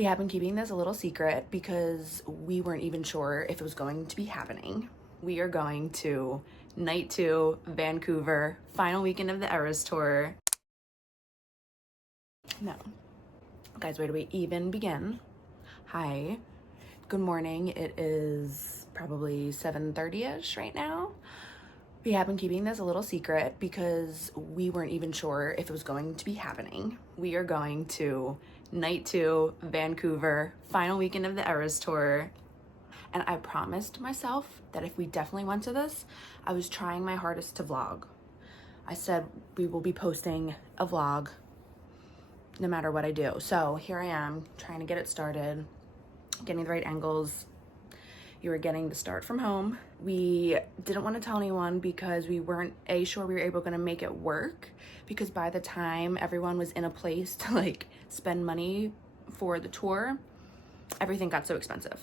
We have been keeping this a little secret because we weren't even sure if it was going to be happening. We are going to night 2, Vancouver, final weekend of the ERAS tour. No. Guys, where do we even begin? Hi. Good morning. It is probably 7:30ish right now. We have been keeping this a little secret because we weren't even sure if it was going to be happening. We are going to night 2, Vancouver, final weekend of the ERAS tour. And I promised myself that if we definitely went to this, I was trying my hardest to vlog. I said we will be posting a vlog no matter what I do. So here I am trying to get it started, getting the right angles. You were getting the start from home. We didn't want to tell anyone because we weren't sure we were going to make it work, because by the time everyone was in a place to like spend money for the tour, everything got so expensive.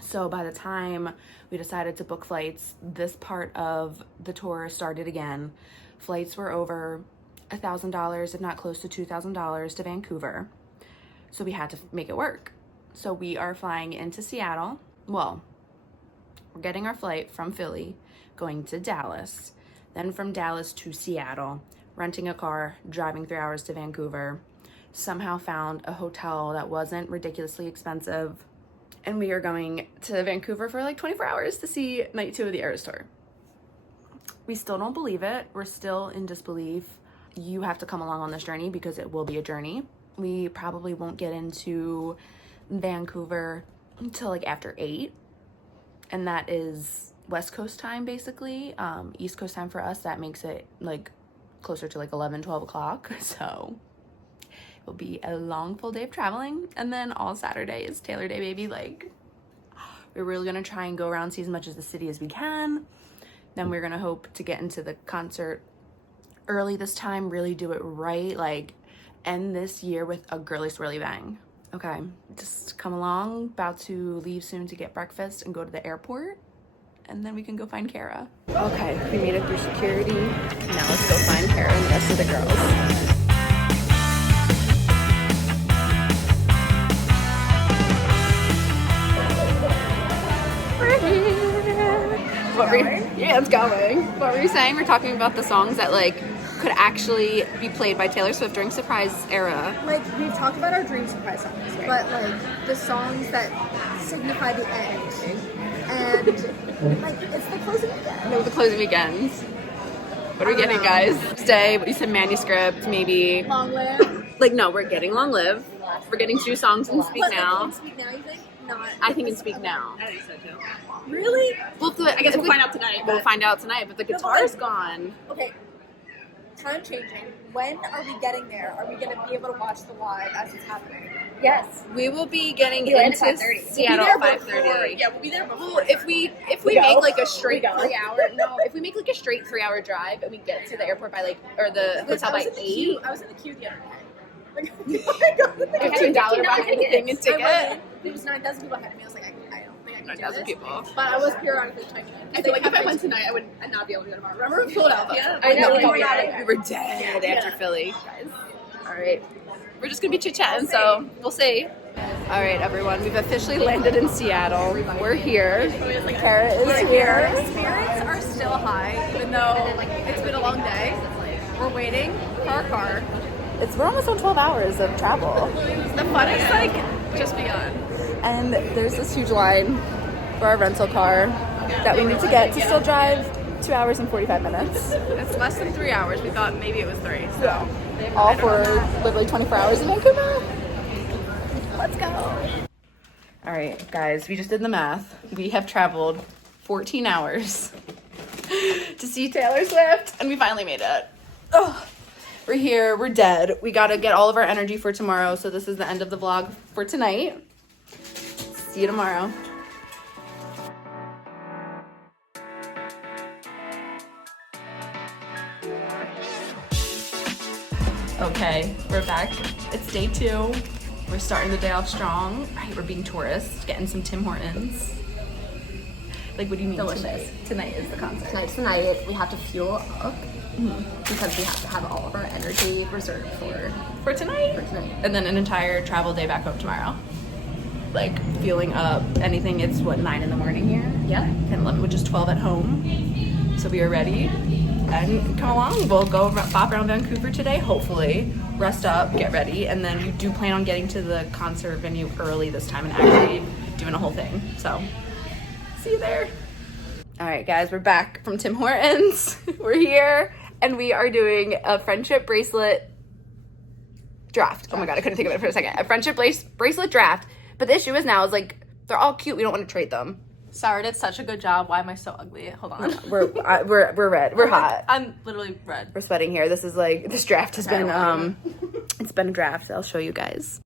So by the time we decided to book flights, this part of the tour started again. Flights were over $1,000, if not close to $2,000 to Vancouver. So we had to make it work. So we are flying into Seattle. Well, we're getting our flight from Philly, going to Dallas, then from Dallas to Seattle, renting a car, driving 3 hours to Vancouver, somehow found a hotel that wasn't ridiculously expensive, and we are going to Vancouver for like 24 hours to see night 2 of the ERAS tour. We still don't believe it. We're still in disbelief. You have to come along on this journey because it will be a journey. We probably won't get into Vancouver until like after 8, and that is West Coast time basically. East Coast time for us, that makes it like closer to like 11-12 o'clock. So it'll be a long full day of traveling, and then all Saturday is Taylor Day, baby. Like, we're really gonna try and go around, see as much of the city as we can. Then we're gonna hope to get into the concert early this time, really do it right, like end this year with a girly swirly bang. Okay, just come along. About to leave soon to get breakfast and go to the airport, and then we can go find Cara. Okay, we made it through security. Now let's go find Cara and the rest of the girls. Yeah, it's going. What were you saying? We're talking about the songs that like could actually be played by Taylor Swift during Surprise era. Like, we've talked about our dream surprise songs, right, but like the songs that signify the end. And like, it's the closing weekend. No, the closing weekends. What are we getting, guys? Stay. You said manuscript, maybe. Long Live. Like, no, we're getting Long Live. We're getting 2 songs in Speak Now. In Speak Now, you think? Not. I think in Speak Now. I think so too. Really? I guess we'll find out tonight. We'll find out tonight, but the guitar's gone. Okay. Time changing. When are we getting there? Are we going to be able to watch the live as it's happening? Yes. We will be getting land into at 5:30. Seattle at 5:30. Yeah, we'll be there before. Well, if we make like a straight 3 hour, if we make like a straight 3 hour drive and we get to the airport by like, or the hotel by 8. I was in the queue the other day. Like, $15 behind the thing and ticket. There was 9,000 people ahead of me. I was like, I don't think I can do 9,000 this. people. But I was periodically checking in. I feel like if I went tonight, I would not be able to go tomorrow. Remember Philadelphia? I know, Yeah. we were dead after Philly. All right, we're just gonna be chit-chatting, so we'll see. All right, everyone, we've officially landed in Seattle. We're here. Cara is here. Spirits are still high, even though it's been a long day. We're waiting for our car. We're almost on 12 hours of travel. The fun is like just begun. And there's this huge line for our rental car that we need to get to still drive 2 hours and 45 minutes. It's less than 3 hours. We thought maybe it was 3. So All for literally 24 hours in Vancouver. Let's go. All right, guys, we just did the math. We have traveled 14 hours to see Taylor Swift, and we finally made it. Oh, we're here. We're dead. We got to get all of our energy for tomorrow, so this is the end of the vlog for tonight. See you tomorrow. Okay, we're back. It's day 2. We're starting the day off strong. Right, we're being tourists, getting some Tim Hortons. Like, what do you mean Delicious. tonight? Tonight is the concert. Tonight's the night. We have to fuel up. because we have to have all of our energy reserved For tonight. And then an entire travel day back home tomorrow. Like feeling up anything. It's what, 9 in the morning here? Yeah. 10, 11, which is 12 at home. So we are ready. And come along. We'll go bop around Vancouver today, hopefully. Rest up, get ready. And then we do plan on getting to the concert venue early this time and actually doing a whole thing. So see you there. All right, guys, we're back from Tim Hortons. We're here and we are doing a friendship bracelet draft. Oh my God, I couldn't think of it for a second. A friendship bracelet draft. But the issue is now is like, they're all cute. We don't want to trade them. Sarah did such a good job. Why am I so ugly? Hold on. We're red. We're hot. I'm literally red. We're sweating here. This is like, this draft has been, it's been a draft. I'll show you guys.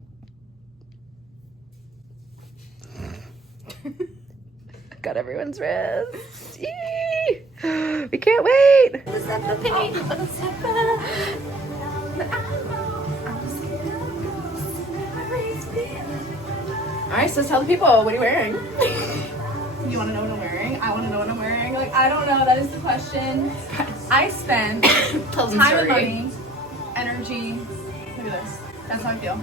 Got everyone's wrist. Yee! We can't wait. All right, so tell the people, what are you wearing? You want to know what I'm wearing? I want to know what I'm wearing. Like, I don't know. That is the question. I spent Tell them time and story. money, energy. Look at this. That's how I feel.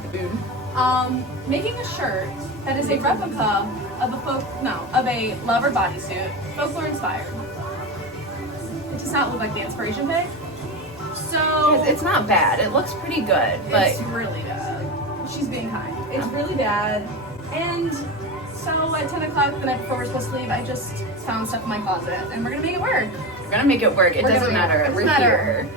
Making a shirt that is a replica of a lover bodysuit, folklore inspired. It does not look like the inspiration pic. So It's not bad. It looks pretty good, but it's really bad. She's being kind. It's really bad. And so at 10 o'clock the night before we're supposed to leave, I just found stuff in my closet and we're gonna make it work. we're gonna make it work. It doesn't matter. We're here.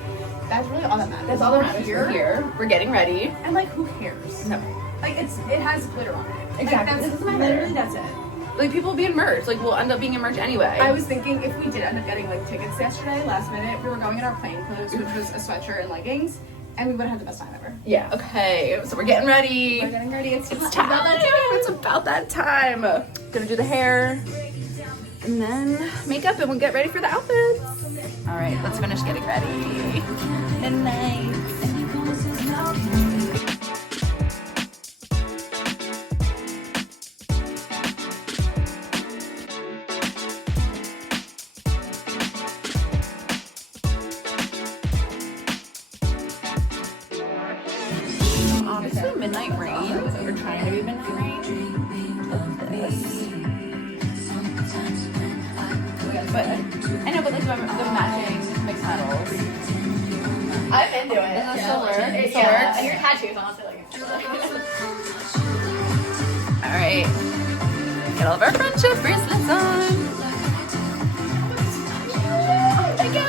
That's really all that matters. That's all that matters. We're here. We're getting ready. And like, who cares? No. Like, it has glitter on it. Exactly. Like, It that's doesn't matter. literally that's it. Like, people will be in merch. Like, we'll end up being in merch anyway. I was thinking if we did end up getting like tickets yesterday, last minute, we were going in our plain clothes, which was a sweatshirt and leggings, and we would have had the best time ever. Yeah. Okay. So we're getting ready. We're getting ready. It's It's time. It's about that time. Gonna do the hair and then makeup, and we'll get ready for the outfits. All right, let's finish getting ready. Midnight. Honestly, midnight rain. We're trying to be midnight rain. Love this. But I know, but like the matching mixed metals. I'm into it. Does that still work? It still Yeah. works? And your tattoos, honestly, like. All right. Get all of our friendship bracelets on. Thank you.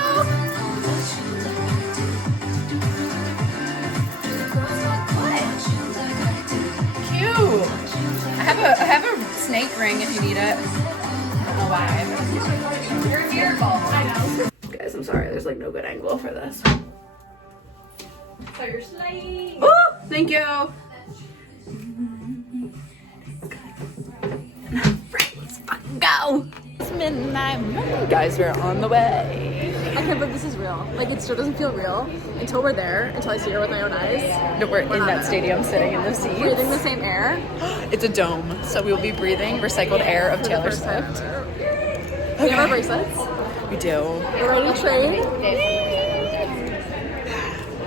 Cute. I have a snake ring if you need it. I don't know why. You're beautiful. I know. Guys, I'm sorry. There's like no good angle for this. So you're slay. Oh, thank you. Let's fucking go. It's midnight. Guys, we're on the way. I can't believe this is real. Like, it still doesn't feel real until we're there, until I see her with my own eyes. No, we're in that stadium sitting in the seats. Breathing the same air. It's a dome, so we will be breathing recycled air of For the Taylor first time Swift. ever. We have our bracelets. We do. We're ready to train.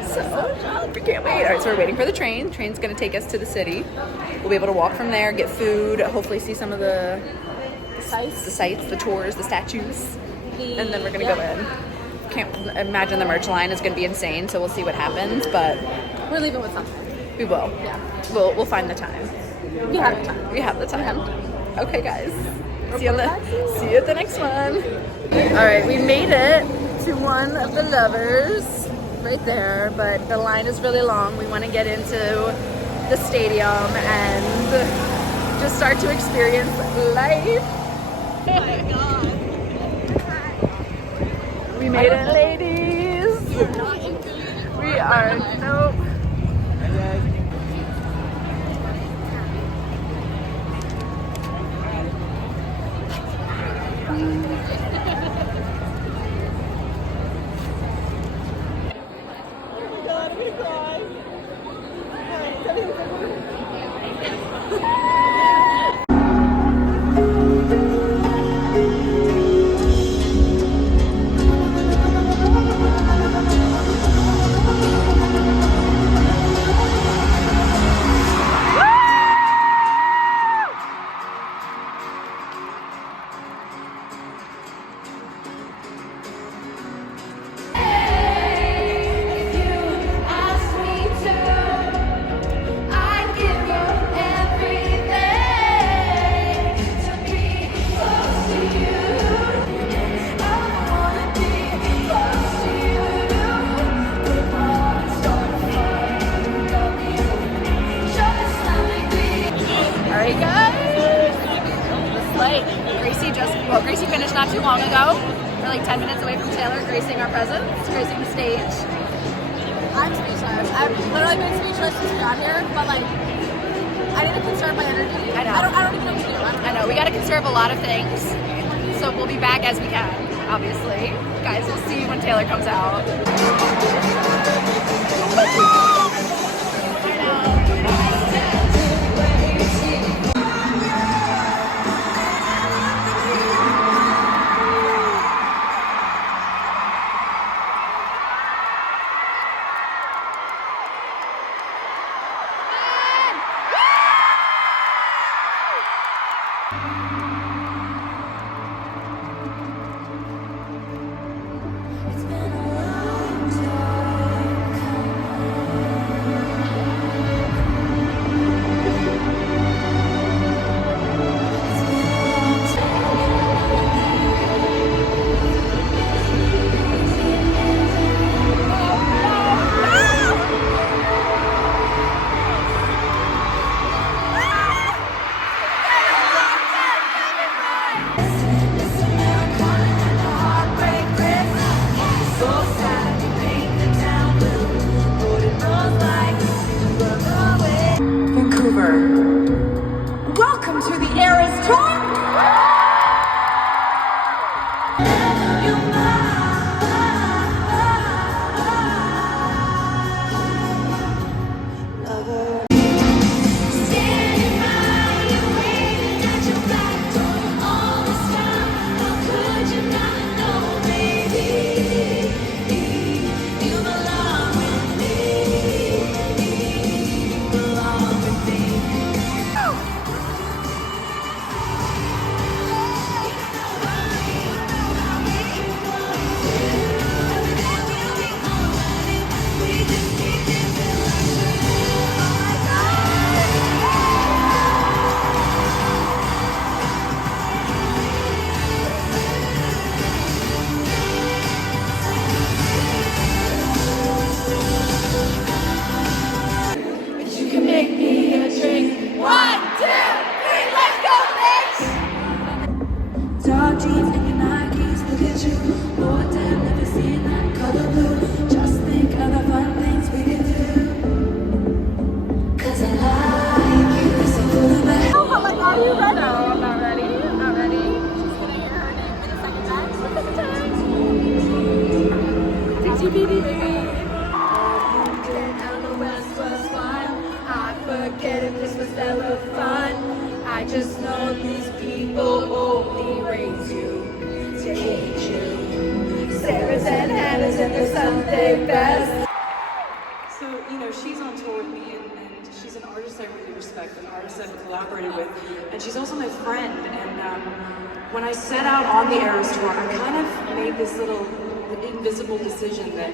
So, we can't wait. All right, so we're waiting for the train. The train's gonna take us to the city. We'll be able to walk from there, get food, hopefully see some of the sights, the tours, the statues, and then we're gonna go in. Can't imagine the merch line is gonna be insane, so we'll see what happens, but We're leaving with something. we will. Yeah. We'll find the time. We have the time. We have the time. Okay, guys. See you Bye. at the next one. All right, we made it to one of the lovers right there, but the line is really long. We want to get into the stadium and just start to experience life. Oh my God. We made it, ladies. We are, nope. Well, Gracie finished not too long ago. We're like 10 minutes away from Taylor gracing our presence, gracing the stage. I'm speechless. I've literally been speechless since we got here, but like, I need to conserve my energy. I know. I don't even know what to do. I know. We got to conserve a lot of things. So we'll be back as we can, obviously. Guys, we'll see you when Taylor comes out. Vancouver. Welcome to the ERAS tour. Dark jeans and your Nikes, look at you. Boy, damn, never seen that color blue. Just think of the fun things we can do. 'Cause I like you, so pull it back. Oh, but like, are you ready? No, I'm not ready. I'm not ready. She's gonna hear her name for the second time. Dixie baby baby. And the rest was fine. I forget if this was ever fun. I just know these people only raise you to hate you. Sarah's and Hannah's and their Sunday best. So, you know, she's on tour with me, and she's an artist I really respect, an artist I've collaborated with, and she's also my friend. And when I set out on the ERAS tour, I kind of made this little invisible decision that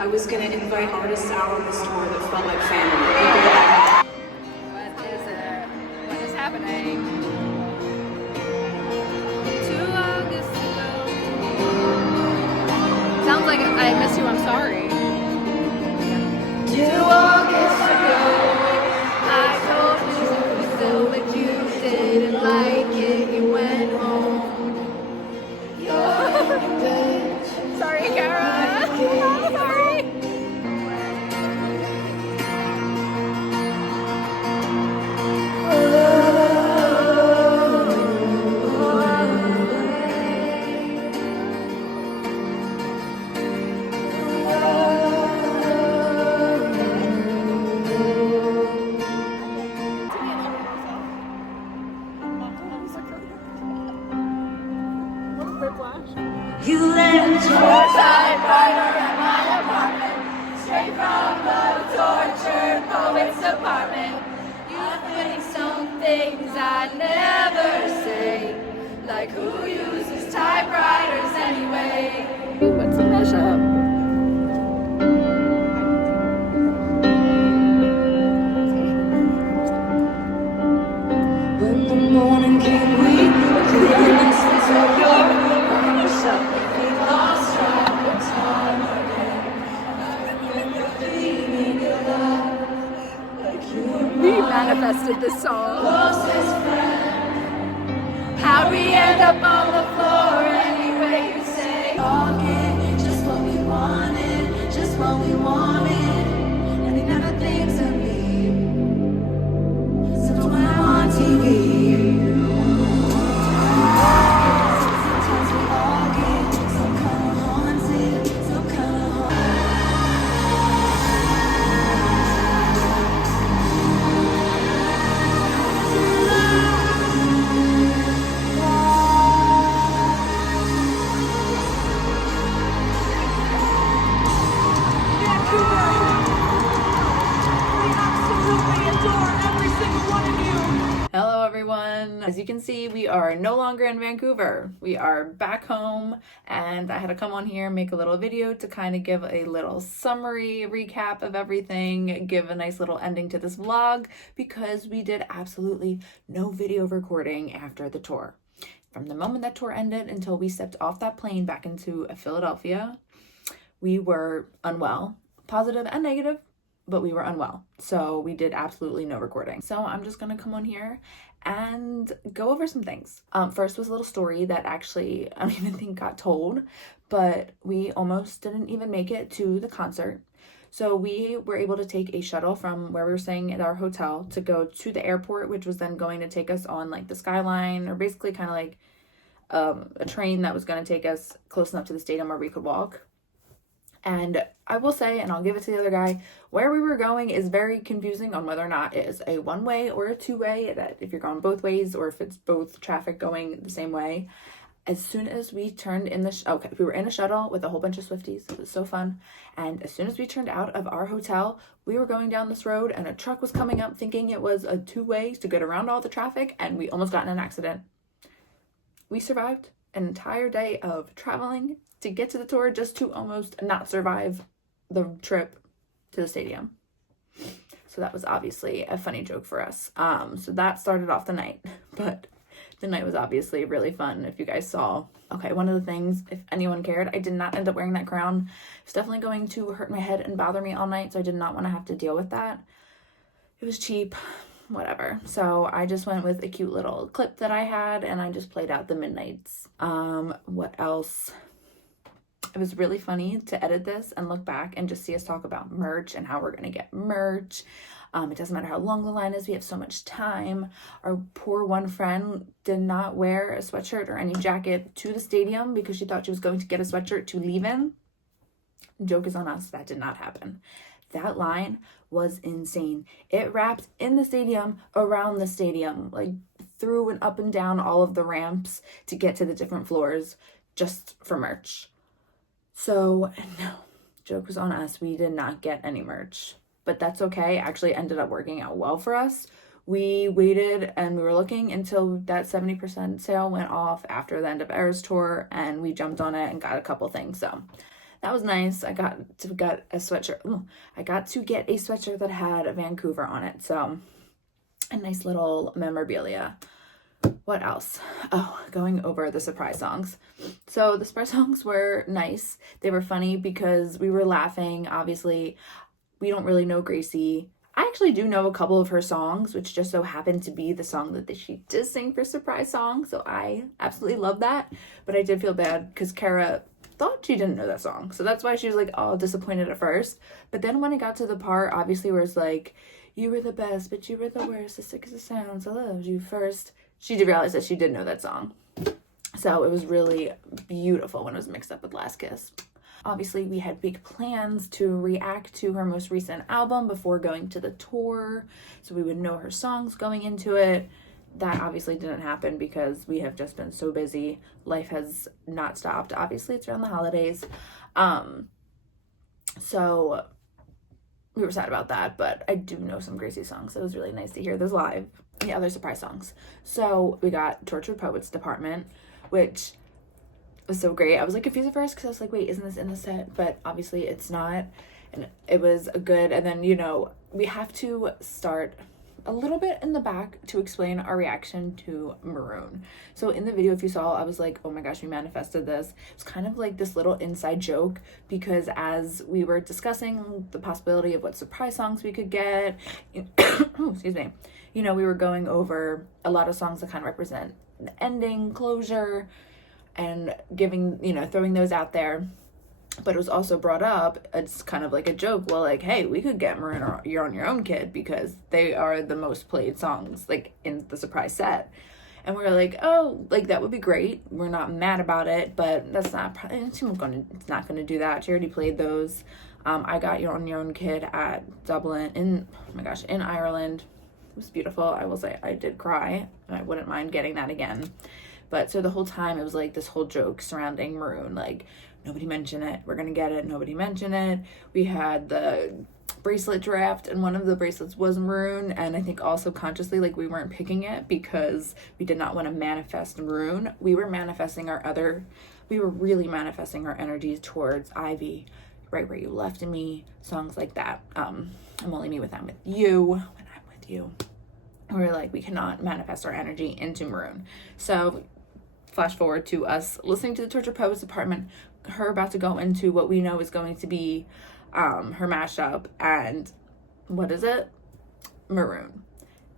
I was going to invite artists out on this tour that felt like family. People that What is it? What is happening? 2 August ago. Sounds like I miss you, I'm sorry. 2 August ago, I told you so, but you didn't like it. You went home. You're good. Sorry, Cara. I'm sorry. You left your typewriter at my apartment, straight from a tortured poet's apartment. You think some things I'd never say, like who uses typewriters anyway? What's the mashup? When the morning came, we couldn't sense of your shut. We lost track of time again. Feeling alive, like you were We manifested this song. closest friend. How'd we end up on the floor anyway, you say? All get just what we wanted, just what we wanted. And he never thinks of me. Except when I'm on TV. Sometimes we all get some kind of haunted, some kind of haunted. Hello everyone! As you can see, we are no longer in Vancouver. We are back home, and I had to come on here and make a little video to kind of give a little summary recap of everything, give a nice little ending to this vlog, because we did absolutely no video recording after the tour. From the moment that tour ended until we stepped off that plane back into Philadelphia, we were unwell, positive and negative, but we were unwell. So we did absolutely no recording. So I'm just gonna come on here and go over some things. First was a little story that actually I don't even think got told, but we almost didn't even make it to the concert. So we were able to take a shuttle from where we were staying at our hotel to go to the airport, which was then going to take us on like the Skyline, or basically kind of like a train that was going to take us close enough to the stadium where we could walk. And I will say, and I'll give it to the other guy, where we were going is very confusing on whether or not it is a one-way or a two-way, that if you're going both ways or if it's both traffic going the same way. As soon as we turned in the, we were in a shuttle with a whole bunch of Swifties. It was so fun. And as soon as we turned out of our hotel, we were going down this road and a truck was coming up thinking it was a two-way to get around all the traffic, and we almost got in an accident. We survived an entire day of traveling to get to the tour just to almost not survive the trip to the stadium. So that was obviously a funny joke for us. So that started off the night, but the night was obviously really fun, if you guys saw. Okay, one of the things, if anyone cared, I did not end up wearing that crown. It's definitely going to hurt my head and bother me all night, so I did not want to have to deal with that. It was cheap, whatever. So I just went with a cute little clip that I had, and I just played out the midnights. What else? It was really funny to edit this and look back and just see us talk about merch and how we're going to get merch. It doesn't matter how long the line is. We have so much time. Our poor one friend did not wear a sweatshirt or any jacket to the stadium because she thought she was going to get a sweatshirt to leave in. Joke is on us. That did not happen. That line was insane. It wrapped in the stadium, around the stadium, like through and up and down all of the ramps to get to the different floors just for merch. So no, joke was on us. We did not get any merch, but that's okay. Actually ended up working out well for us. We waited and we were looking until that 70% sale went off after the end of ERAS tour, and we jumped on it and got a couple things. So that was nice. I got to get a sweatshirt. I got to get a sweatshirt that had Vancouver on it. So a nice little memorabilia. What else? Oh, going over the surprise songs. So the surprise songs were nice. They were funny because we were laughing. Obviously, we don't really know Gracie. I actually do know a couple of her songs, which just so happened to be the song that she did sing for surprise song. So I absolutely love that. But I did feel bad because Cara thought she didn't know that song. So that's why she was like all disappointed at first. But then when it got to the part, obviously, where it's like, you were the best, but you were the worst. As sick as it sounds, I loved you first. She did realize that she did know that song. So it was really beautiful when it was mixed up with Last Kiss. Obviously, we had big plans to react to her most recent album before going to the tour, so we would know her songs going into it. That obviously didn't happen because we have just been so busy. Life has not stopped. Obviously, it's around the holidays. So we were sad about that, but I do know some Gracie songs, so it was really nice to hear those live. The other surprise songs. So we got Tortured Poets Department, which was so great. I was like confused at first because I was like, wait, isn't this in the set? But obviously it's not. And it was good. And then, you know, we have to start a little bit in the back to explain our reaction to Maroon. So in the video, if you saw, I was like, oh my gosh, we manifested this. It's kind of like this little inside joke because as we were discussing the possibility of what surprise songs we could get, oh, excuse me, you know, we were going over a lot of songs that kind of represent ending, closure, and giving, you know, throwing those out there. But it was also brought up, it's kind of like a joke, well, like, hey, we could get Maroon or You're on Your Own, Kid, because they are the most played songs, like, in the surprise set. And we were like, oh, like, that would be great. We're not mad about it, but that's not, it's not gonna do that. She already played those. I got You're on Your Own, Kid at Dublin, in Ireland. It was beautiful. I will say I did cry, and I wouldn't mind getting that again. But so the whole time it was like this whole joke surrounding Maroon, like, nobody mention it, we're gonna get it, nobody mention it. We had the bracelet draft, and one of the bracelets was Maroon, and I think also consciously, like, we weren't picking it because we did not want to manifest Maroon. We were really manifesting our energies towards Ivy, Right Where You Left Me, songs like that. I'm Only Me When I'm With You, When I'm With You. We were like, we cannot manifest our energy into Maroon. So flash forward to us listening to the Tortured Poets Apartment, her about to go into what we know is going to be her mashup, and what is it? Maroon.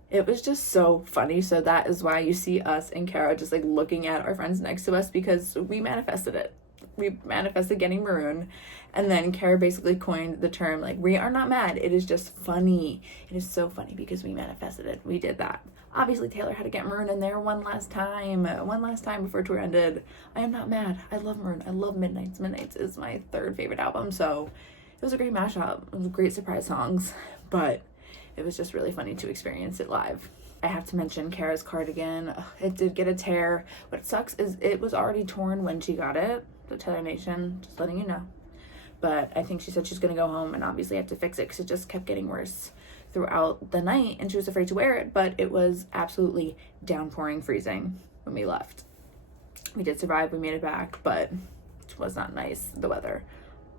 It was just so funny. So that is why you see us and Cara just like looking at our friends next to us, because we manifested it. We manifested getting Maroon, and then Cara basically coined the term, like, we are not mad, it is just funny. It is so funny because we manifested it. We did that. Obviously Taylor had to get Maroon in there one last time before tour ended. I am not mad. I love Maroon. I love Midnights. Midnights is my third favorite album, so it was a great mashup. It was great surprise songs, but it was just really funny to experience it live. I have to mention Cara's cardigan. Ugh, it did get a tear. What sucks is it was already torn when she got it. So Taylor Nation, just letting you know. But I think she said she's gonna go home and obviously have to fix it because it just kept getting worse throughout the night, and she was afraid to wear it, but it was absolutely downpouring, freezing when we left. We did survive, we made it back, but it was not nice, the weather.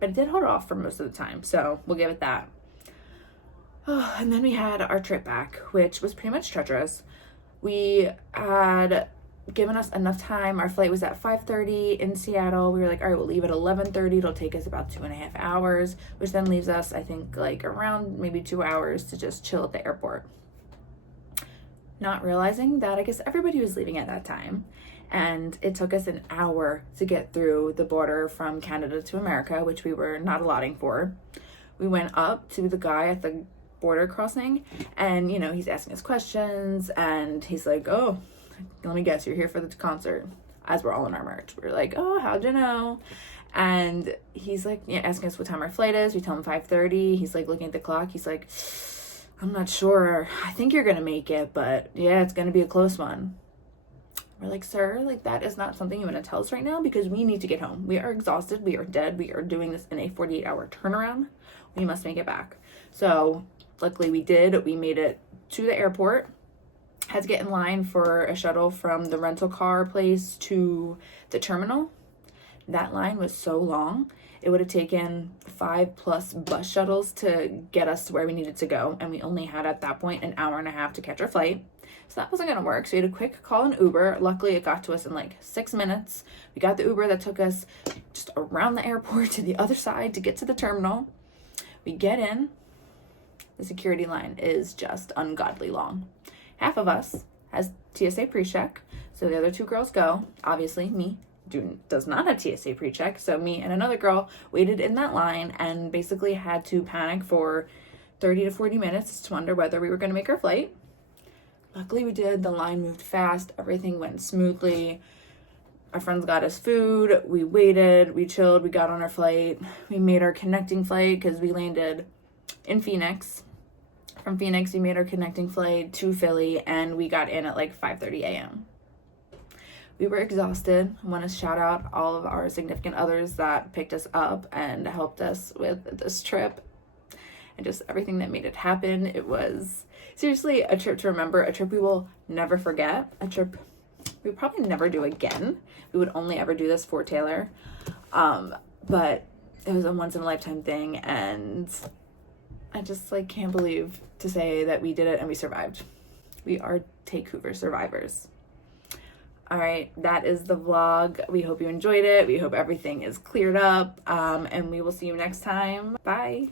But it did hold off for most of the time, so we'll give it that. Oh, and then we had our trip back, which was pretty much treacherous. We had given us enough time. Our flight was at 5:30 in Seattle. We were like, all right, we'll leave at 11:30. It'll take us about 2.5 hours, which then leaves us, I think, like around maybe 2 hours to just chill at the airport. Not realizing that I guess everybody was leaving at that time, and it took us an hour to get through the border from Canada to America, which we were not allotting for. We went up to the guy at the border crossing, and, you know, he's asking us questions, and he's like, oh, let me guess, you're here for the concert, as we're all in our merch. We're like, oh, how'd you know? And he's like, yeah, asking us what time our flight is. We tell him 5:30. He's like looking at the clock. He's like, I'm not sure. I think you're gonna make it, but yeah, it's gonna be a close one. We're like, sir, like, that is not something you want to tell us right now, because we need to get home. We are exhausted. We are dead. We are doing this in a 48-hour turnaround. We must make it back. So luckily we did. We made it to the airport. Had to get in line for a shuttle from the rental car place to the terminal. That line was so long. It would have taken 5+ bus shuttles to get us to where we needed to go. And we only had at that point an hour and a half to catch our flight. So that wasn't going to work. So we had a quick call an Uber. Luckily, it got to us in like 6 minutes. We got the Uber that took us just around the airport to the other side to get to the terminal. We get in. The security line is just ungodly long. Half of us has TSA pre-check, so the other 2 girls go. Obviously, me does not have TSA pre-check, so me and another girl waited in that line and basically had to panic for 30 to 40 minutes to wonder whether we were going to make our flight. Luckily, we did. The line moved fast. Everything went smoothly. Our friends got us food. We waited. We chilled. We got on our flight. We made our connecting flight because we landed in Phoenix. From Phoenix, we made our connecting flight to Philly, and we got in at like 5:30 a.m. We were exhausted. I want to shout out all of our significant others that picked us up and helped us with this trip and just everything that made it happen. It was seriously a trip to remember, a trip we will never forget, a trip we probably never do again. We would only ever do this for Taylor. But it was a once-in-a-lifetime thing, and I just like can't believe to say that we did it and we survived. We are Take Hoover survivors. All right, that is the vlog. We hope you enjoyed it. We hope everything is cleared up, and we will see you next time. Bye.